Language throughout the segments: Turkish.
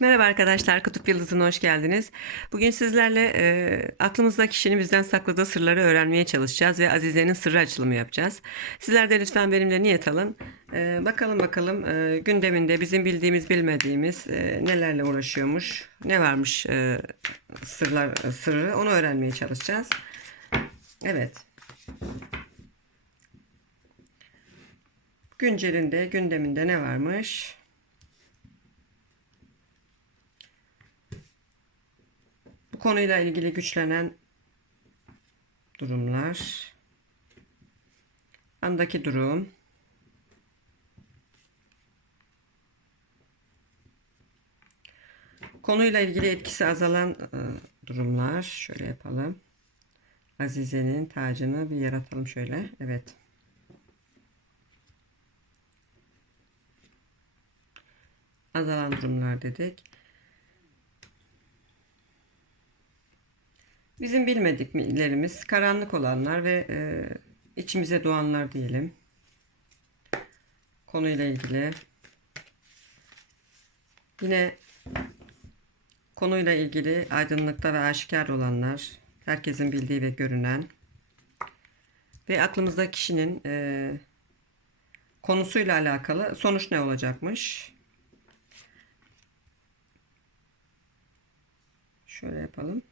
Merhaba arkadaşlar, Kutup Yıldızı'na hoş geldiniz. Bugün sizlerle e, aklımızda kişinin bizden sakladığı sırları öğrenmeye çalışacağız ve Azize'nin sırrı açılımı yapacağız. Sizler de lütfen benimle niyet alın. E, bakalım bakalım e, gündeminde bizim bildiğimiz bilmediğimiz e, nelerle uğraşıyormuş, ne varmış e, sırlar sırrı onu öğrenmeye çalışacağız. Evet. Güncelinde, gündeminde ne varmış? Bu konuyla ilgili güçlenen durumlar. Andaki durum. Konuyla ilgili etkisi azalan e, durumlar. Şöyle yapalım. Azize'nin tacını bir yaratalım şöyle. Evet. Azalan durumlar dedik. Bizim bilmediklerimiz karanlık olanlar ve e, içimize doğanlar diyelim. Konuyla ilgili. Yine konuyla ilgili aydınlıkta ve aşikar olanlar. Herkesin bildiği ve görünen. Ve aklımızda kişinin e, konusuyla alakalı sonuç ne olacakmış? Şöyle yapalım.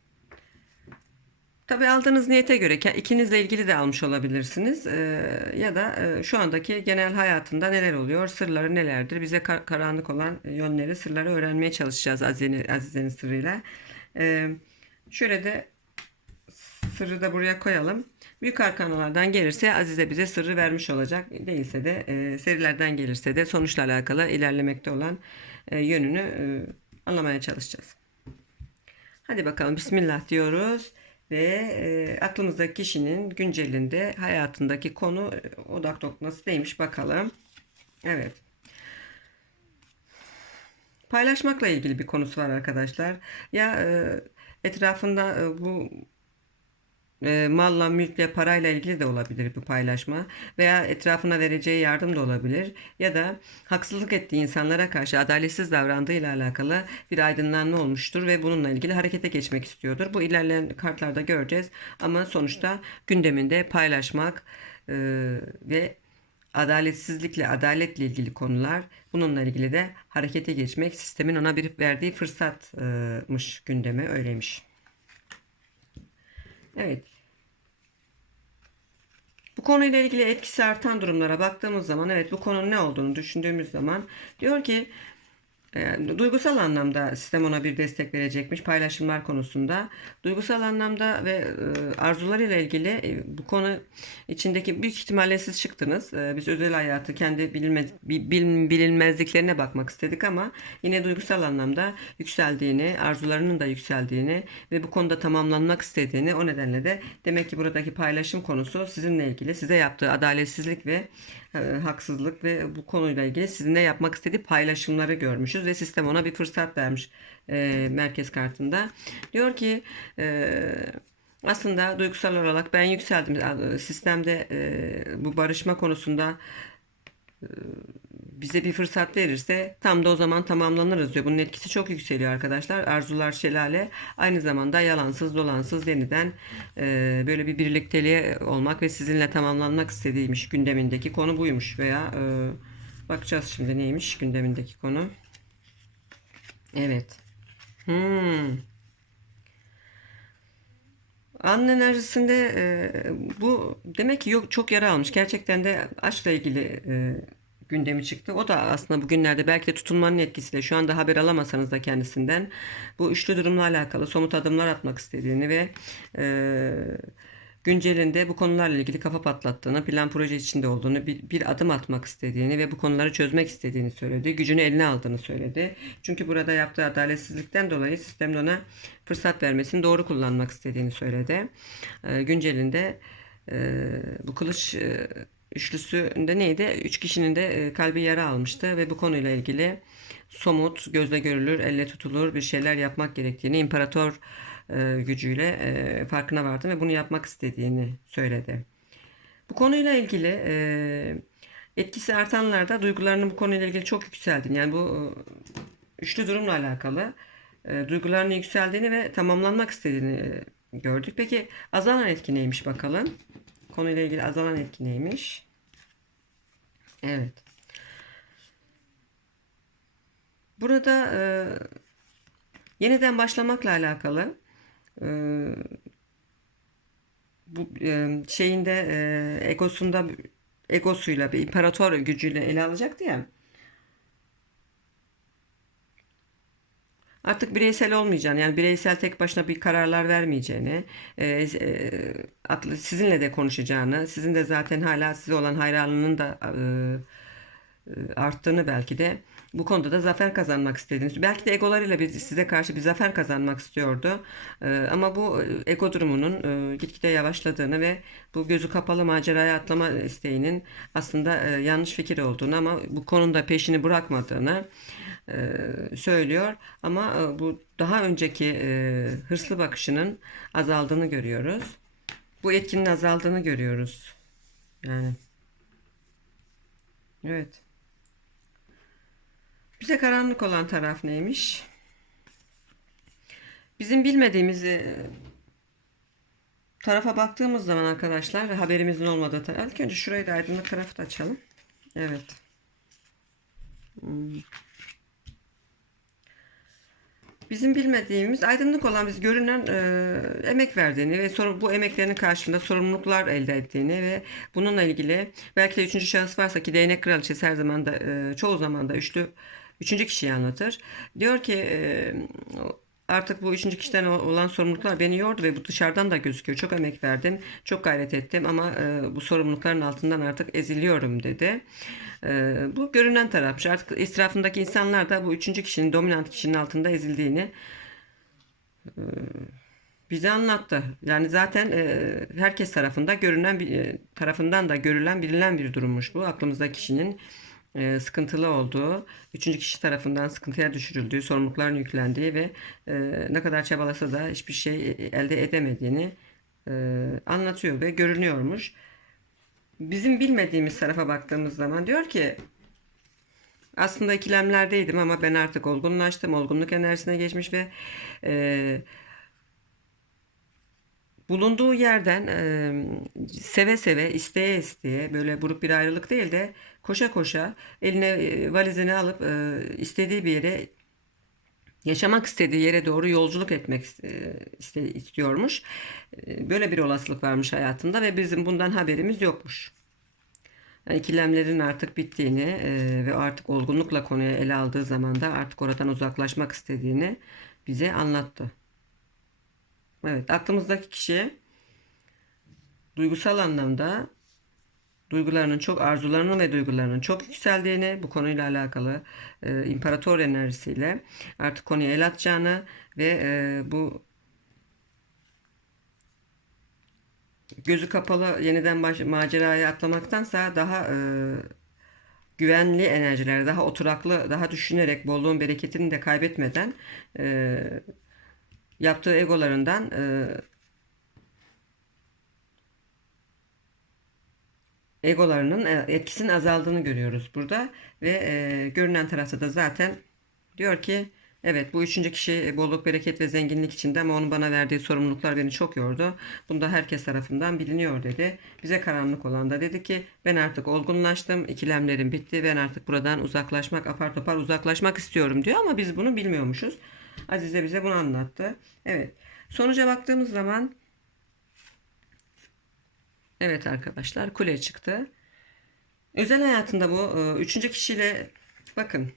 Tabii aldığınız niyete göre ikinizle ilgili de almış olabilirsiniz. Ee, ya da e, şu andaki genel hayatında neler oluyor, sırları nelerdir, bize kar- karanlık olan yönleri, sırları öğrenmeye çalışacağız Azize'nin, Azize'nin sırrıyla. Ee, şöyle de sırrı da buraya koyalım. Büyük arkanalardan gelirse Azize bize sırrı vermiş olacak. Değilse de e, serilerden gelirse de sonuçla alakalı ilerlemekte olan e, yönünü e, anlamaya çalışacağız. Hadi bakalım Bismillah diyoruz ve e, aklımızdaki kişinin güncelinde hayatındaki konu e, odak noktası neymiş bakalım. Evet. Paylaşmakla ilgili bir konusu var arkadaşlar. Ya e, etrafında e, bu e, malla, mülkle, parayla ilgili de olabilir bu paylaşma veya etrafına vereceği yardım da olabilir ya da haksızlık ettiği insanlara karşı adaletsiz davrandığıyla alakalı bir aydınlanma olmuştur ve bununla ilgili harekete geçmek istiyordur. Bu ilerleyen kartlarda göreceğiz ama sonuçta gündeminde paylaşmak e, ve adaletsizlikle, adaletle ilgili konular bununla ilgili de harekete geçmek sistemin ona bir verdiği fırsatmış gündeme öyleymiş. Evet. Bu konuyla ilgili etkisi artan durumlara baktığımız zaman evet bu konunun ne olduğunu düşündüğümüz zaman diyor ki e, duygusal anlamda sistem ona bir destek verecekmiş paylaşımlar konusunda. Duygusal anlamda ve e, arzularıyla ilgili e, bu konu içindeki büyük ihtimalle siz çıktınız. E, biz özel hayatı kendi bilinmez, bi- bil- bilinmezliklerine bakmak istedik ama yine duygusal anlamda yükseldiğini, arzularının da yükseldiğini ve bu konuda tamamlanmak istediğini o nedenle de demek ki buradaki paylaşım konusu sizinle ilgili, size yaptığı adaletsizlik ve e, haksızlık ve bu konuyla ilgili sizinle yapmak istediği paylaşımları görmüşüz ve sistem ona bir fırsat vermiş e, merkez kartında. Diyor ki e, aslında duygusal olarak ben yükseldim. E, Sistemde e, bu barışma konusunda bize bir fırsat verirse tam da o zaman tamamlanırız diyor. Bunun etkisi çok yükseliyor arkadaşlar. Arzular şelale aynı zamanda yalansız dolansız yeniden e, böyle bir birlikteliğe olmak ve sizinle tamamlanmak istediğiymiş gündemindeki konu buymuş veya e, bakacağız şimdi neymiş gündemindeki konu. Evet. Hmm. An enerjisinde e, bu demek ki yok çok yara almış. Gerçekten de aşkla ilgili e, gündemi çıktı. O da aslında bugünlerde belki de tutulmanın etkisiyle şu anda haber alamasanız da kendisinden bu üçlü durumla alakalı somut adımlar atmak istediğini ve e, güncelinde bu konularla ilgili kafa patlattığını, plan proje içinde olduğunu, bir, bir adım atmak istediğini ve bu konuları çözmek istediğini söyledi. Gücünü eline aldığını söyledi. Çünkü burada yaptığı adaletsizlikten dolayı sistemin ona fırsat vermesini doğru kullanmak istediğini söyledi. E, güncelinde e, bu kılıç e, üçlüsünde neydi? Üç kişinin de e, kalbi yara almıştı ve bu konuyla ilgili somut, gözle görülür, elle tutulur bir şeyler yapmak gerektiğini imparator e, gücüyle e, farkına vardı ve bunu yapmak istediğini söyledi. Bu konuyla ilgili etkisi artanlarda duygularının bu konuyla ilgili çok yükseldiğini yani bu üçlü durumla alakalı duygularının yükseldiğini ve tamamlanmak istediğini gördük. Peki azalan etki neymiş bakalım? Konuyla ilgili azalan etki neymiş? Evet. Burada e, yeniden başlamakla alakalı e, bu e, şeyinde e, egosunda egosuyla bir imparator gücüyle ele alacaktı ya. Artık bireysel olmayacağını yani bireysel tek başına bir kararlar vermeyeceğini e, e, sizinle de konuşacağını sizin de zaten hala size olan hayranlığının da e, e, arttığını belki de bu konuda da zafer kazanmak istediğini belki de egolarıyla bir, size karşı bir zafer kazanmak istiyordu. E, ama bu e, ego durumunun e, gitgide yavaşladığını ve bu gözü kapalı maceraya atlama isteğinin aslında e, yanlış fikir olduğunu ama bu konuda peşini bırakmadığını söylüyor ama bu daha önceki hırslı bakışının azaldığını görüyoruz. Bu etkinin azaldığını görüyoruz. Yani evet. Bize karanlık olan taraf neymiş? Bizim bilmediğimiz tarafa baktığımız zaman arkadaşlar haberimizin olmadığı taraf. İlk önce şurayı da aydınlık tarafı da açalım. Evet. Hmm. Bizim bilmediğimiz aydınlık olan biz görünen e, emek verdiğini ve sonra bu emeklerinin karşılığında sorumluluklar elde ettiğini ve bununla ilgili belki de üçüncü şahıs varsa ki değnek kraliçesi her zaman da e, çoğu zaman da üçlü üçüncü kişiyi anlatır. Diyor ki e, artık bu üçüncü kişiden olan sorumluluklar beni yordu ve bu dışarıdan da gözüküyor. Çok emek verdim, çok gayret ettim ama e, bu sorumlulukların altından artık eziliyorum dedi. E, bu görünen tarafmış. Artık etrafındaki insanlar da bu üçüncü kişinin, dominant kişinin altında ezildiğini bize anlattı. Yani zaten e, herkes tarafında görünen e, tarafından da görülen bilinen bir durummuş bu. Aklımızda kişinin e, sıkıntılı olduğu, üçüncü kişi tarafından sıkıntıya düşürüldüğü, sorumlulukların yüklendiği ve e, ne kadar çabalasa da hiçbir şey elde edemediğini e, anlatıyor ve görünüyormuş. Bizim bilmediğimiz tarafa baktığımız zaman diyor ki aslında ikilemlerdeydim ama ben artık olgunlaştım. Olgunluk enerjisine geçmiş ve e, bulunduğu yerden e, seve seve, isteye isteye böyle buruk bir ayrılık değil de koşa koşa eline e, valizini alıp e, istediği bir yere yaşamak istediği yere doğru yolculuk etmek e, istiyormuş. Böyle bir olasılık varmış hayatında ve bizim bundan haberimiz yokmuş. Yani ikilemlerin artık bittiğini ve artık olgunlukla konuyu ele aldığı zaman da artık oradan uzaklaşmak istediğini bize anlattı. Evet, aklımızdaki kişi duygusal anlamda duygularının çok arzularının ve duygularının çok yükseldiğini bu konuyla alakalı e, imparator enerjisiyle artık konuya el atacağını ve e, bu gözü kapalı yeniden baş, maceraya atlamaktansa daha e, güvenli enerjiler, daha oturaklı, daha düşünerek bolluğun bereketini de kaybetmeden e, yaptığı egolarından e, egolarının e, etkisinin azaldığını görüyoruz burada ve e, görünen tarafta da zaten diyor ki evet bu üçüncü kişi bolluk bereket ve zenginlik içinde ama onun bana verdiği sorumluluklar beni çok yordu. Bunda herkes tarafından biliniyor dedi. Bize karanlık olan da dedi ki ben artık olgunlaştım ikilemlerim bitti ben artık buradan uzaklaşmak apar topar uzaklaşmak istiyorum diyor ama biz bunu bilmiyormuşuz. Azize bize bunu anlattı. Evet sonuca baktığımız zaman Evet arkadaşlar kule çıktı. Özel hayatında bu e, üçüncü kişiyle bakın.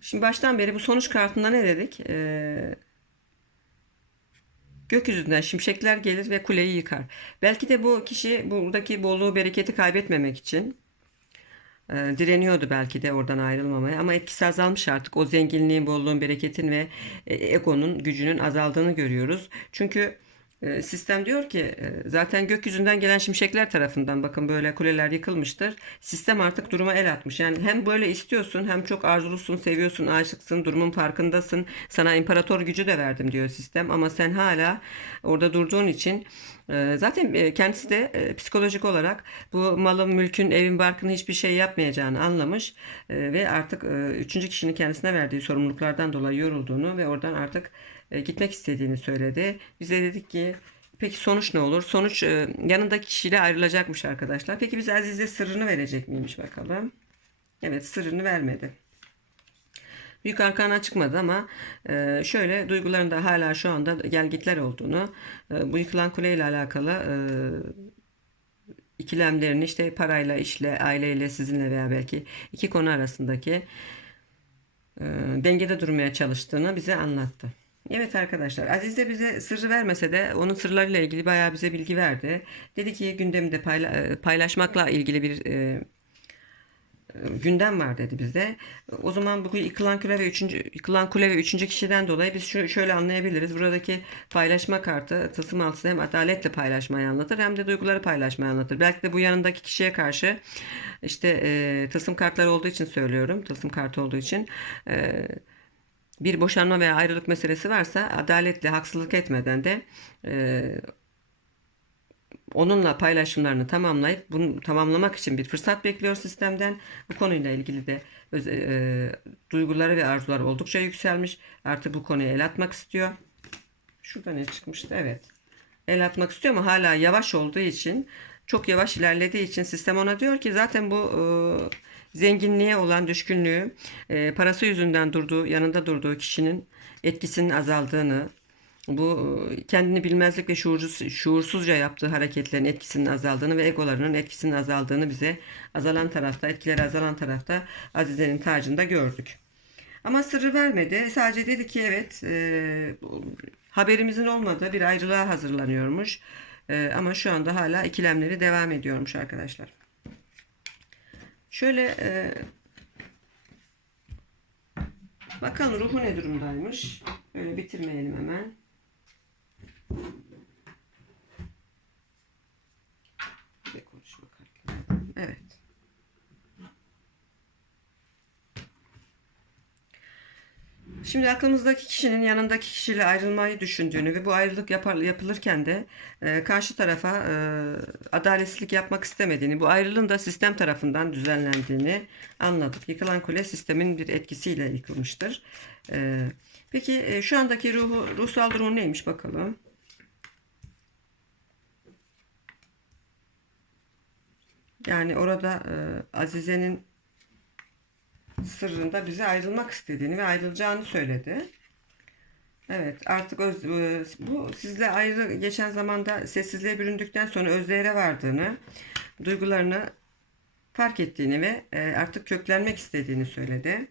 Şimdi baştan beri bu sonuç kartında ne dedik? E, gökyüzünden şimşekler gelir ve kuleyi yıkar. Belki de bu kişi buradaki bolluğu bereketi kaybetmemek için e, direniyordu belki de oradan ayrılmamaya ama etkisi azalmış artık. O zenginliğin, bolluğun, bereketin ve e, egonun gücünün azaldığını görüyoruz. Çünkü sistem diyor ki e, zaten gökyüzünden gelen şimşekler tarafından bakın böyle kuleler yıkılmıştır. Sistem artık duruma el atmış. Yani hem böyle istiyorsun hem çok arzulusun, seviyorsun, aşıksın, durumun farkındasın. Sana imparator gücü de verdim diyor sistem ama sen hala orada durduğun için e, zaten e, kendisi de psikolojik olarak bu malın, mülkün, evin, barkın hiçbir şey yapmayacağını anlamış ve artık üçüncü kişinin kendisine verdiği sorumluluklardan dolayı yorulduğunu ve oradan artık e, gitmek istediğini söyledi. Bize dedik ki peki sonuç ne olur? Sonuç e, yanındaki kişiyle ayrılacakmış arkadaşlar. Peki biz Azize sırrını verecek miymiş bakalım. Evet sırrını vermedi. Büyük arkana çıkmadı ama e, şöyle duygularında hala şu anda gelgitler olduğunu, bu yıkılan kuleyle alakalı ikilemlerini işte parayla, işle, aileyle, sizinle veya belki iki konu arasındaki dengede durmaya çalıştığını bize anlattı. Evet arkadaşlar Aziz de bize sırrı vermese de onun sırlarıyla ilgili bayağı bize bilgi verdi. Dedi ki gündemde payla, e, paylaşmakla ilgili bir e, gündem var dedi bize. O zaman bu yıkılan kule ve üçüncü yıkılan kule ve üçüncü kişiden dolayı biz şu, şöyle anlayabiliriz. Buradaki paylaşma kartı tılsım altısı hem adaletle paylaşmayı anlatır hem de duyguları paylaşmayı anlatır. Belki de bu yanındaki kişiye karşı işte e, tılsım kartları olduğu için söylüyorum. Tılsım kartı olduğu için e, bir boşanma veya ayrılık meselesi varsa adaletle haksızlık etmeden de e, onunla paylaşımlarını tamamlayıp bunu tamamlamak için bir fırsat bekliyor sistemden. Bu konuyla ilgili de e, duyguları ve arzuları oldukça yükselmiş. Artık bu konuya el atmak istiyor. Şurada ne çıkmıştı? Evet. El atmak istiyor ama hala yavaş olduğu için çok yavaş ilerlediği için sistem ona diyor ki zaten bu e, zenginliğe olan düşkünlüğü e, parası yüzünden durduğu yanında durduğu kişinin etkisinin azaldığını bu e, kendini bilmezlik ve şuursuz, şuursuzca yaptığı hareketlerin etkisinin azaldığını ve egolarının etkisinin azaldığını bize azalan tarafta, etkileri azalan tarafta Azize'nin tacında gördük. Ama sırrı vermedi. Sadece dedi ki evet e, haberimizin olmadığı bir ayrılığa hazırlanıyormuş. E, ama şu anda hala ikilemleri devam ediyormuş arkadaşlar. Şöyle e, bakalım ruhu ne durumdaymış. Böyle bitirmeyelim hemen. Bir de konuşma kartları. Evet. Şimdi aklımızdaki kişinin yanındaki kişiyle ayrılmayı düşündüğünü ve bu ayrılık yapar, yapılırken de e, karşı tarafa e, adaletsizlik yapmak istemediğini, bu ayrılığın da sistem tarafından düzenlendiğini anladık. Yıkılan kule sistemin bir etkisiyle yıkılmıştır. E, peki e, şu andaki ruhu, ruhsal durumu neymiş bakalım. Yani orada e, Azize'nin sırrında bize ayrılmak istediğini ve ayrılacağını söyledi. Evet artık öz, e, bu sizle ayrı geçen zamanda sessizliğe büründükten sonra özdeğere vardığını, duygularını fark ettiğini ve e, artık köklenmek istediğini söyledi.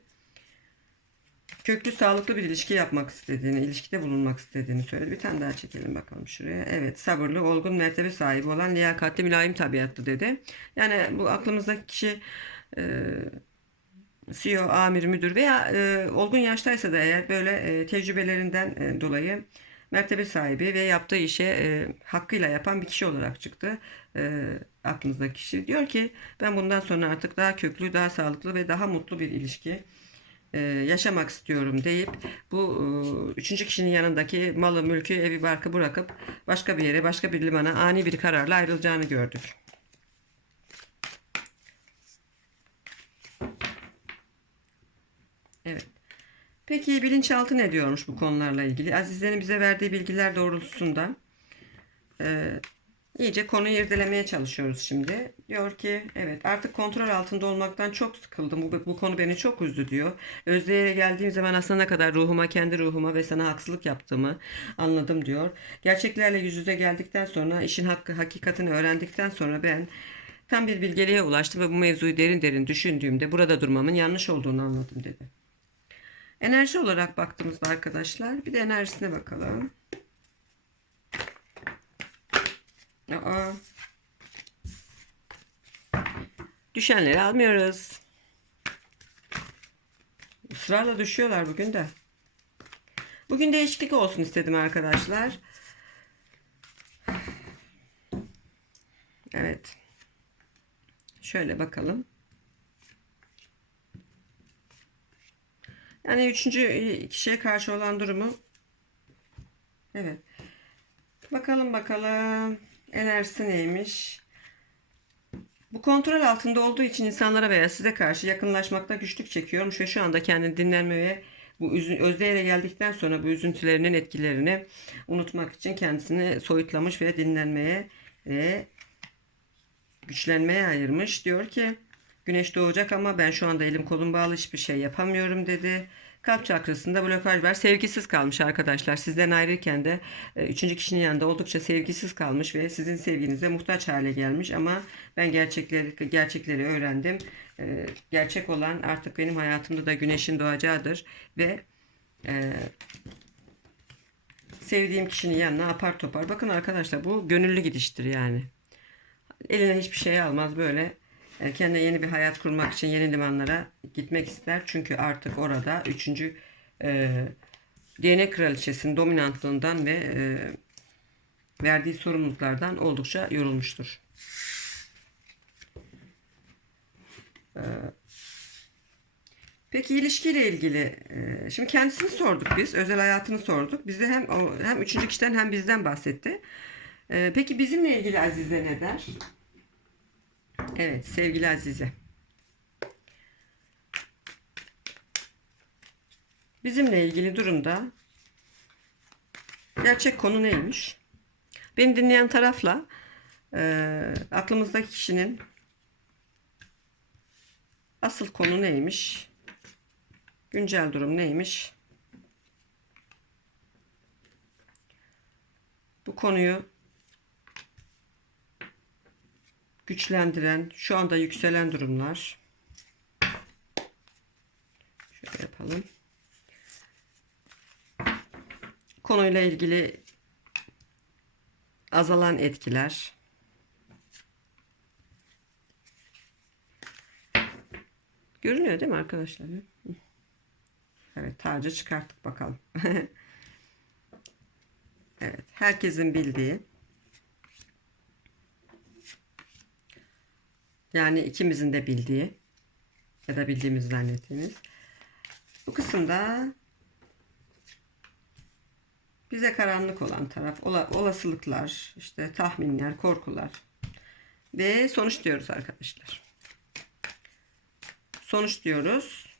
Köklü sağlıklı bir ilişki yapmak istediğini, ilişkide bulunmak istediğini söyledi. Bir tane daha çekelim bakalım şuraya. Evet sabırlı, olgun, mertebe sahibi olan liyakatli, mülayim tabiatlı dedi. Yani bu aklımızdaki kişi e, CEO, amir, müdür veya e, olgun yaştaysa da eğer böyle e, tecrübelerinden e, dolayı mertebe sahibi ve yaptığı işe e, hakkıyla yapan bir kişi olarak çıktı. E, aklınızdaki kişi diyor ki ben bundan sonra artık daha köklü, daha sağlıklı ve daha mutlu bir ilişki e, yaşamak istiyorum deyip bu e, üçüncü kişinin yanındaki malı, mülkü, evi, barkı bırakıp başka bir yere, başka bir limana ani bir kararla ayrılacağını gördük. Evet. Peki bilinçaltı ne diyormuş bu konularla ilgili? Azize'nin bize verdiği bilgiler doğrultusunda e, iyice konuyu irdelemeye çalışıyoruz şimdi. Diyor ki evet artık kontrol altında olmaktan çok sıkıldım. Bu, bu konu beni çok üzdü diyor. Özdeğer'e geldiğim zaman aslında ne kadar ruhuma, kendi ruhuma ve sana haksızlık yaptığımı anladım diyor. Gerçeklerle yüz yüze geldikten sonra işin hakkı, hakikatini öğrendikten sonra ben tam bir bilgeliğe ulaştım ve bu mevzuyu derin derin düşündüğümde burada durmamın yanlış olduğunu anladım dedi. Enerji olarak baktığımızda arkadaşlar bir de enerjisine bakalım. Aa. Düşenleri almıyoruz. Israrla düşüyorlar bugün de. Bugün değişiklik olsun istedim arkadaşlar. Evet. Şöyle bakalım. Yani üçüncü kişiye karşı olan durumu. Evet. Bakalım bakalım. Enerjisi neymiş? Bu kontrol altında olduğu için insanlara veya size karşı yakınlaşmakta güçlük çekiyormuş ve şu anda kendini dinlenmeye bu üzün, özdeğere geldikten sonra bu üzüntülerinin etkilerini unutmak için kendisini soyutlamış ve dinlenmeye ve güçlenmeye ayırmış. Diyor ki güneş doğacak ama ben şu anda elim kolum bağlı hiçbir şey yapamıyorum dedi. Kalp çakrasında blokaj var. Sevgisiz kalmış arkadaşlar. Sizden ayrıyken de e, üçüncü kişinin yanında oldukça sevgisiz kalmış ve sizin sevginize muhtaç hale gelmiş ama ben gerçekleri gerçekleri öğrendim. E, Gerçek olan artık benim hayatımda da güneşin doğacağıdır ve e, sevdiğim kişinin yanına apar topar. Bakın arkadaşlar bu gönüllü gidiştir yani. Eline hiçbir şey almaz böyle kendine yeni bir hayat kurmak için yeni limanlara gitmek ister. Çünkü artık orada üçüncü e, DNA kraliçesinin dominantlığından ve e, verdiği sorumluluklardan oldukça yorulmuştur. E, Peki ilişkiyle ilgili e, şimdi kendisini sorduk biz özel hayatını sorduk bize hem hem üçüncü kişiden hem bizden bahsetti. E, Peki bizimle ilgili Azize ne der? Evet sevgili Azize. Bizimle ilgili durumda gerçek konu neymiş? Beni dinleyen tarafla e, aklımızdaki kişinin asıl konu neymiş? Güncel durum neymiş? Bu konuyu güçlendiren, şu anda yükselen durumlar. Şöyle yapalım. Konuyla ilgili azalan etkiler. Görünüyor değil mi arkadaşlar? Evet, tacı çıkarttık bakalım. evet, herkesin bildiği Yani ikimizin de bildiği ya da bildiğimiz zannettiğimiz. Bu kısımda bize karanlık olan taraf, ola- olasılıklar, işte tahminler, korkular ve sonuç diyoruz arkadaşlar. Sonuç diyoruz.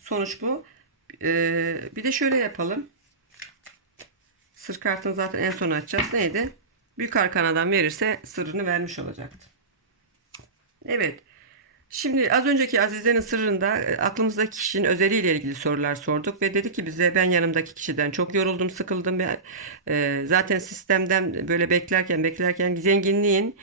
Sonuç bu. Ee, bir de şöyle yapalım. Sır kartını zaten en son açacağız. Neydi? Büyük arkanadan verirse sırrını vermiş olacaktı. Evet. Şimdi az önceki Azize'nin sırrında e, aklımızdaki kişinin özeliyle ilgili sorular sorduk ve dedi ki bize ben yanımdaki kişiden çok yoruldum, sıkıldım ve e, zaten sistemden böyle beklerken beklerken zenginliğin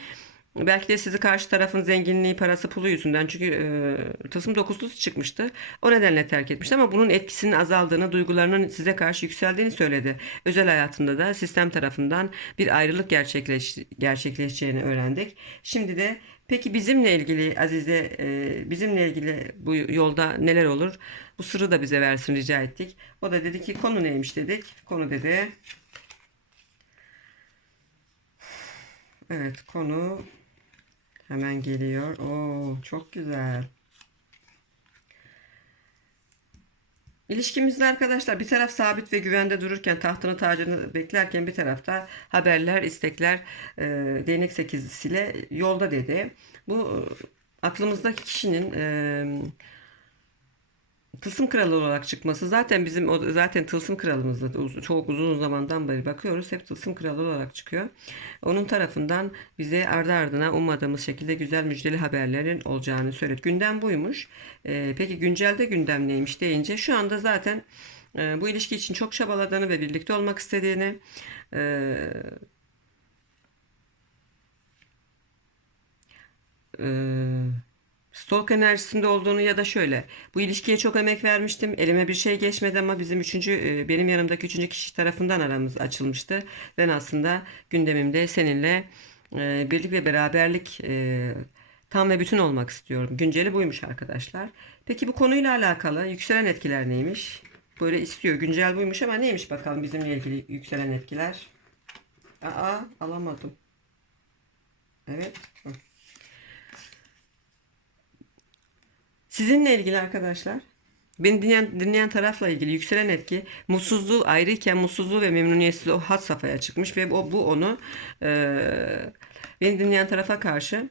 belki de sizi karşı tarafın zenginliği, parası, pulu yüzünden çünkü e, tılsım dokuzusu çıkmıştı. O nedenle terk etmişti ama bunun etkisinin azaldığını, duygularının size karşı yükseldiğini söyledi. Özel hayatında da sistem tarafından bir ayrılık gerçekleş, gerçekleşeceğini öğrendik. Şimdi de peki bizimle ilgili Azize, e, bizimle ilgili bu yolda neler olur? Bu sırrı da bize versin rica ettik. O da dedi ki konu neymiş dedik. Konu dedi. Evet konu hemen geliyor. Oo çok güzel. İlişkimizde arkadaşlar bir taraf sabit ve güvende dururken tahtını tacını beklerken bir tarafta haberler, istekler e, değnek sekizlisiyle yolda dedi. Bu e, aklımızdaki kişinin e, Tılsım kralı olarak çıkması zaten bizim zaten tılsım kralımızda çok uzun zamandan beri bakıyoruz hep tılsım kralı olarak çıkıyor. Onun tarafından bize ardı ardına ummadığımız şekilde güzel müjdeli haberlerin olacağını söyledi. Gündem buymuş. Ee, peki güncelde gündem neymiş deyince şu anda zaten e, bu ilişki için çok çabaladığını ve birlikte olmak istediğini e, e, stalk enerjisinde olduğunu ya da şöyle bu ilişkiye çok emek vermiştim elime bir şey geçmedi ama bizim üçüncü e, benim yanımdaki üçüncü kişi tarafından aramız açılmıştı. Ben aslında gündemimde seninle e, birlik ve beraberlik e, tam ve bütün olmak istiyorum. Günceli buymuş arkadaşlar. Peki bu konuyla alakalı yükselen etkiler neymiş? Böyle istiyor güncel buymuş ama neymiş bakalım bizimle ilgili yükselen etkiler? Aa alamadım. Evet. Hı. Sizinle ilgili arkadaşlar. Beni dinleyen, dinleyen tarafla ilgili yükselen etki mutsuzluğu ayrıyken mutsuzluğu ve memnuniyetsizliği o hat safhaya çıkmış ve o, bu onu eee beni dinleyen tarafa karşı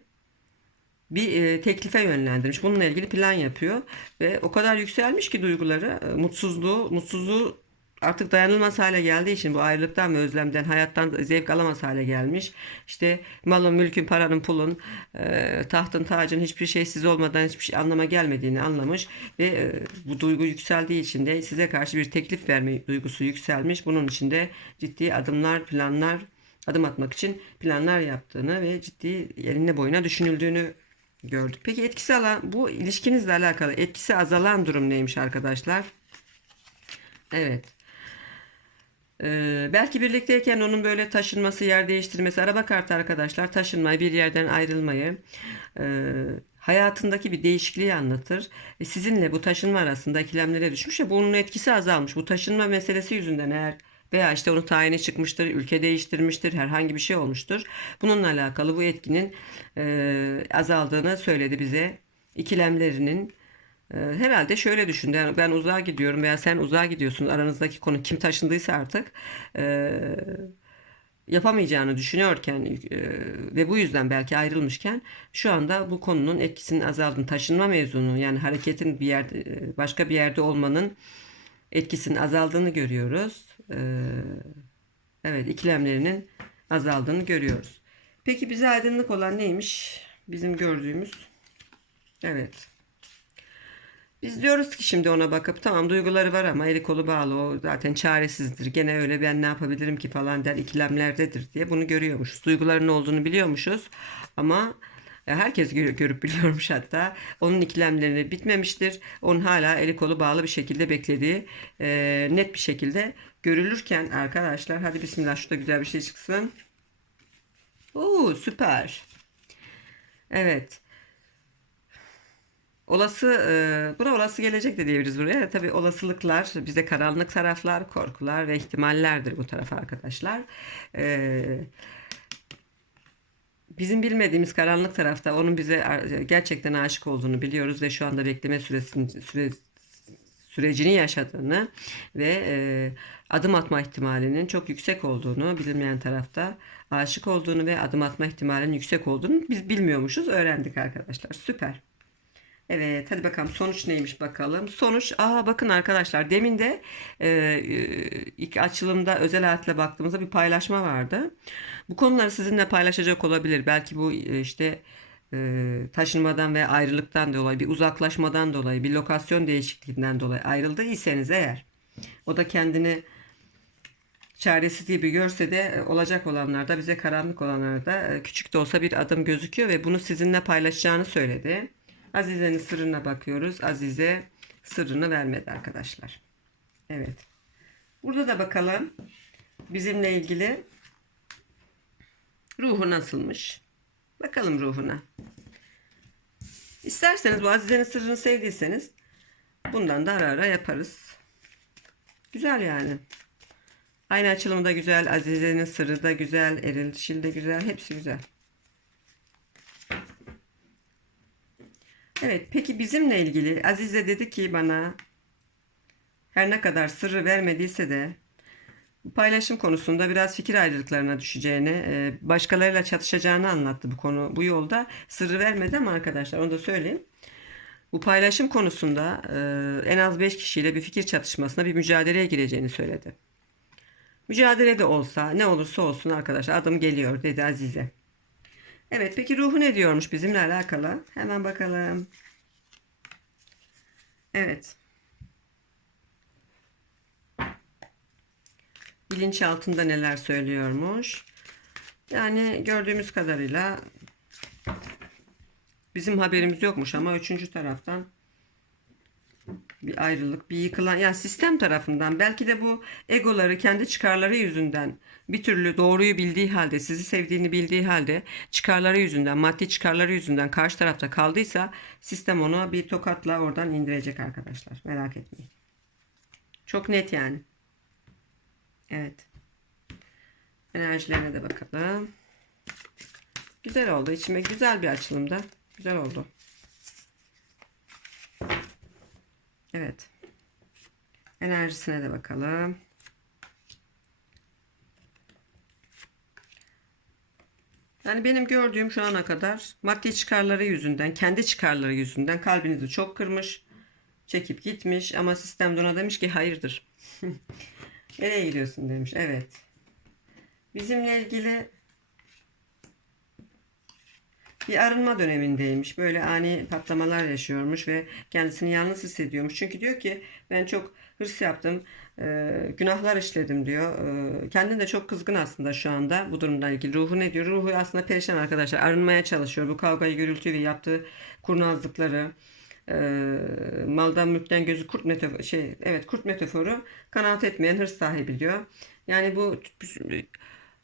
bir e, teklife yönlendirmiş. Bununla ilgili plan yapıyor ve o kadar yükselmiş ki duyguları, e, mutsuzluğu, mutsuzluğu artık dayanılmaz hale geldiği için bu ayrılıktan ve özlemden, hayattan zevk alamaz hale gelmiş. İşte malın, mülkün, paranın, pulun, e, tahtın, tacın hiçbir şey siz olmadan hiçbir şey anlama gelmediğini anlamış ve e, bu duygu yükseldiği için de size karşı bir teklif verme duygusu yükselmiş. Bunun için de ciddi adımlar, planlar adım atmak için planlar yaptığını ve ciddi eline boyuna düşünüldüğünü gördük. Peki etkisi alan bu ilişkinizle alakalı etkisi azalan durum neymiş arkadaşlar? Evet. Ee, belki birlikteyken onun böyle taşınması, yer değiştirmesi, araba kartı arkadaşlar taşınmayı, bir yerden ayrılmayı, e, hayatındaki bir değişikliği anlatır. E, sizinle bu taşınma arasında ikilemlere düşmüş ve bunun etkisi azalmış. Bu taşınma meselesi yüzünden eğer veya işte onun tayini çıkmıştır, ülke değiştirmiştir, herhangi bir şey olmuştur. Bununla alakalı bu etkinin e, azaldığını söyledi bize. İkilemlerinin herhalde şöyle düşündü. Yani ben uzağa gidiyorum veya sen uzağa gidiyorsun. Aranızdaki konu kim taşındıysa artık e, yapamayacağını düşünüyorken e, ve bu yüzden belki ayrılmışken şu anda bu konunun etkisinin azaldığını, taşınma mevzunu yani hareketin bir yerde e, başka bir yerde olmanın etkisinin azaldığını görüyoruz. Ee, evet ikilemlerinin azaldığını görüyoruz. Peki bize aydınlık olan neymiş? Bizim gördüğümüz. Evet. Biz diyoruz ki şimdi ona bakıp tamam duyguları var ama eli kolu bağlı o zaten çaresizdir. Gene öyle ben ne yapabilirim ki falan der ikilemlerdedir diye bunu görüyormuşuz. Duyguların olduğunu biliyormuşuz ama e, herkes gör- görüp biliyormuş hatta. Onun ikilemleri bitmemiştir. Onun hala eli kolu bağlı bir şekilde beklediği e, net bir şekilde görülürken arkadaşlar hadi bismillah şurada güzel bir şey çıksın. Oo süper. Evet. Olası, e, buna olası gelecek de diyebiliriz buraya. Tabii olasılıklar, bize karanlık taraflar, korkular ve ihtimallerdir bu taraf arkadaşlar. E, bizim bilmediğimiz karanlık tarafta onun bize gerçekten aşık olduğunu biliyoruz ve şu anda bekleme süresini, süre, sürecini yaşadığını ve e, adım atma ihtimalinin çok yüksek olduğunu bilinmeyen tarafta aşık olduğunu ve adım atma ihtimalinin yüksek olduğunu biz bilmiyormuşuz öğrendik arkadaşlar süper. Evet hadi bakalım sonuç neymiş bakalım. Sonuç aa bakın arkadaşlar demin de e, e, ilk açılımda özel hayatla baktığımızda bir paylaşma vardı. Bu konuları sizinle paylaşacak olabilir. Belki bu e, işte e, taşınmadan ve ayrılıktan dolayı bir uzaklaşmadan dolayı bir lokasyon değişikliğinden dolayı ayrıldıysanız eğer o da kendini çaresiz gibi görse de e, olacak olanlarda bize karanlık olanlarda küçük de olsa bir adım gözüküyor ve bunu sizinle paylaşacağını söyledi. Azize'nin sırrına bakıyoruz. Azize sırrını vermedi arkadaşlar. Evet. Burada da bakalım bizimle ilgili ruhu nasılmış. Bakalım ruhuna. İsterseniz bu Azize'nin sırrını sevdiyseniz bundan da ara ara yaparız. Güzel yani. Aynı açılımı da güzel. Azize'nin sırrı da güzel. Eril Dişil de güzel. Hepsi güzel. Evet, peki bizimle ilgili Azize dedi ki bana her ne kadar sırrı vermediyse de paylaşım konusunda biraz fikir ayrılıklarına düşeceğini, e, başkalarıyla çatışacağını anlattı bu konu bu yolda. Sırrı vermedi ama arkadaşlar onu da söyleyeyim. Bu paylaşım konusunda e, en az 5 kişiyle bir fikir çatışmasına, bir mücadeleye gireceğini söyledi. Mücadele de olsa, ne olursa olsun arkadaşlar adım geliyor dedi Azize. Evet peki ruhu ne diyormuş bizimle alakalı? Hemen bakalım. Evet. Bilinçaltında neler söylüyormuş? Yani gördüğümüz kadarıyla bizim haberimiz yokmuş ama üçüncü taraftan bir ayrılık, bir yıkılan yani sistem tarafından belki de bu egoları kendi çıkarları yüzünden bir türlü doğruyu bildiği halde, sizi sevdiğini bildiği halde çıkarları yüzünden, maddi çıkarları yüzünden karşı tarafta kaldıysa sistem onu bir tokatla oradan indirecek arkadaşlar. Merak etmeyin. Çok net yani. Evet. Enerjilerine de bakalım. Güzel oldu. İçime güzel bir açılımda. Güzel oldu. Evet. Enerjisine de bakalım. Yani benim gördüğüm şu ana kadar maddi çıkarları yüzünden, kendi çıkarları yüzünden kalbinizi çok kırmış, çekip gitmiş ama sistem de ona demiş ki hayırdır. Nereye gidiyorsun demiş. Evet. Bizimle ilgili bir arınma dönemindeymiş. Böyle ani patlamalar yaşıyormuş ve kendisini yalnız hissediyormuş. Çünkü diyor ki ben çok hırs yaptım, e, günahlar işledim diyor. E, kendine de çok kızgın aslında şu anda bu durumdan ilgili. Ruhu ne diyor? Ruhu aslında perişan arkadaşlar. Arınmaya çalışıyor. Bu kavgayı, gürültüyü ve yaptığı kurnazlıkları, e, maldan mülkten gözü kurt metaforu, şey, evet kurt metaforu kanaat etmeyen hırs sahibi diyor. Yani bu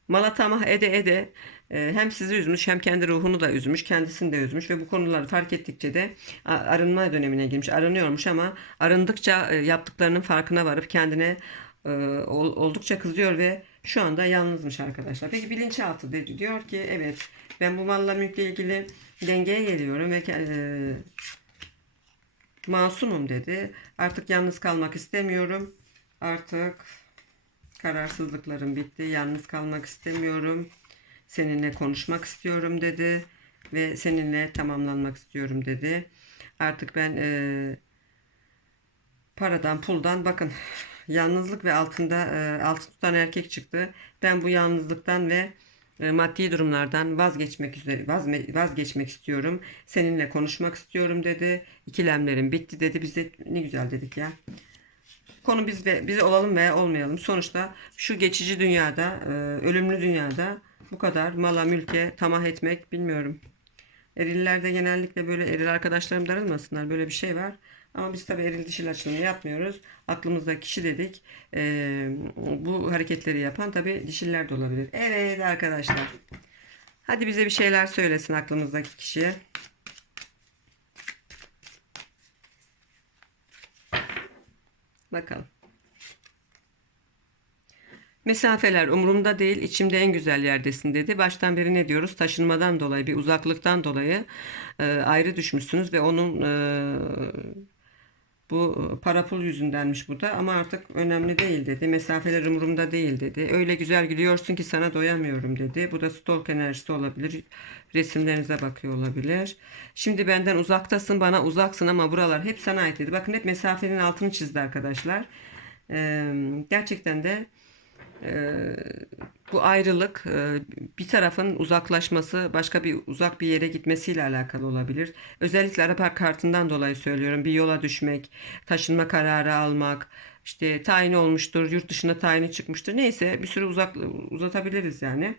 Mala tamah ede ede e, hem sizi üzmüş hem kendi ruhunu da üzmüş, kendisini de üzmüş ve bu konuları fark ettikçe de arınma dönemine girmiş. Arınıyormuş ama arındıkça e, yaptıklarının farkına varıp kendine e, ol- oldukça kızıyor ve şu anda yalnızmış arkadaşlar. Peki bilinçaltı de- diyor ki evet ben bu malla mülkle ilgili dengeye geliyorum ve e, masumum dedi. Artık yalnız kalmak istemiyorum. Artık Kararsızlıklarım bitti. Yalnız kalmak istemiyorum. Seninle konuşmak istiyorum dedi. Ve seninle tamamlanmak istiyorum dedi. Artık ben e, paradan puldan bakın yalnızlık ve altında e, altın tutan erkek çıktı. Ben bu yalnızlıktan ve e, maddi durumlardan vazgeçmek üzere vazme- vazgeçmek istiyorum. Seninle konuşmak istiyorum dedi. İkilemlerim bitti dedi. Biz de ne güzel dedik ya. Konu biz ve biz olalım veya olmayalım. Sonuçta şu geçici dünyada, e, ölümlü dünyada bu kadar mala mülke tamah etmek bilmiyorum. Erillerde genellikle böyle eril arkadaşlarım darılmasınlar. Böyle bir şey var. Ama biz tabii eril dişil açılımı yapmıyoruz. Aklımızda kişi dedik. E, bu hareketleri yapan tabii dişiller de olabilir. Evet arkadaşlar. Hadi bize bir şeyler söylesin aklımızdaki kişiye. Bakalım. Mesafeler umurumda değil, içimde en güzel yerdesin dedi. Baştan beri ne diyoruz? Taşınmadan dolayı, bir uzaklıktan dolayı e, ayrı düşmüşsünüz ve onun e, bu para pul yüzündenmiş bu da ama artık önemli değil dedi. Mesafeler umurumda değil dedi. Öyle güzel gidiyorsun ki sana doyamıyorum dedi. Bu da stalk enerjisi olabilir. Resimlerinize bakıyor olabilir. Şimdi benden uzaktasın, bana uzaksın ama buralar hep sana ait dedi. Bakın hep mesafenin altını çizdi arkadaşlar. Ee, gerçekten de e, bu ayrılık e, bir tarafın uzaklaşması başka bir uzak bir yere gitmesiyle alakalı olabilir. Özellikle Arap kartından dolayı söylüyorum. Bir yola düşmek, taşınma kararı almak, işte tayin olmuştur, yurt dışına tayini çıkmıştır. Neyse bir süre uzak uzatabiliriz yani.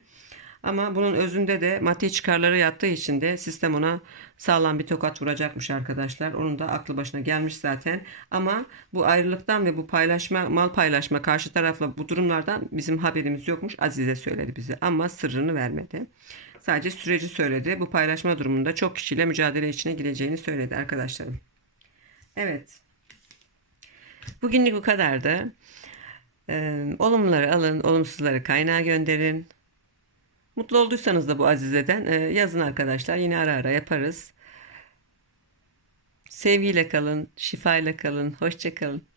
Ama bunun özünde de maddi çıkarları yattığı için de sistem ona sağlam bir tokat vuracakmış arkadaşlar. Onun da aklı başına gelmiş zaten. Ama bu ayrılıktan ve bu paylaşma, mal paylaşma karşı tarafla bu durumlardan bizim haberimiz yokmuş. Azize söyledi bize ama sırrını vermedi. Sadece süreci söyledi. Bu paylaşma durumunda çok kişiyle mücadele içine gireceğini söyledi arkadaşlarım. Evet. Bugünlük bu kadardı. Ee, olumluları alın, olumsuzları kaynağa gönderin. Mutlu olduysanız da bu Azize'den e, yazın arkadaşlar. Yine ara ara yaparız. Sevgiyle kalın, şifayla kalın, hoşça kalın.